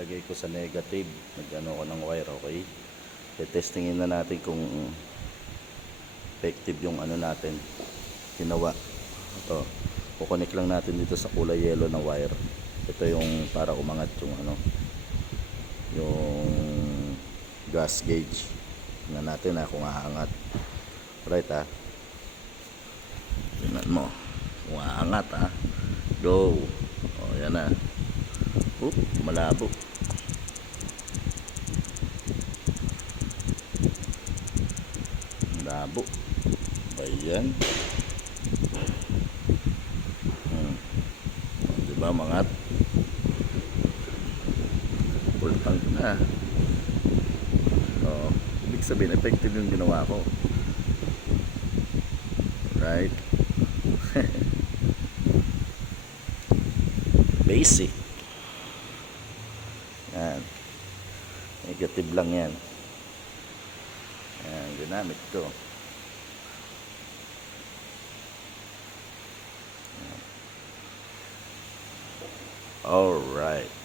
lagay ko sa negative, nag-ano ko ng wire. Okay, testingin na natin kung effective yung ano natin ginawa. Ito, kukonek lang natin dito sa kulay yellow na wire. Ito yung para umangat yung ano, yung gas gauge. Tingnan natin kung aangat. Right tingnan mo kung aangat go. Yan na. Malabo. Labo. Ayan. Diba mangat? Full tank na. Ibig sabihin effective yung ginawa ko. Right? Basic. Yan. Negative lang yan. Yan, ginamit ko. Alright.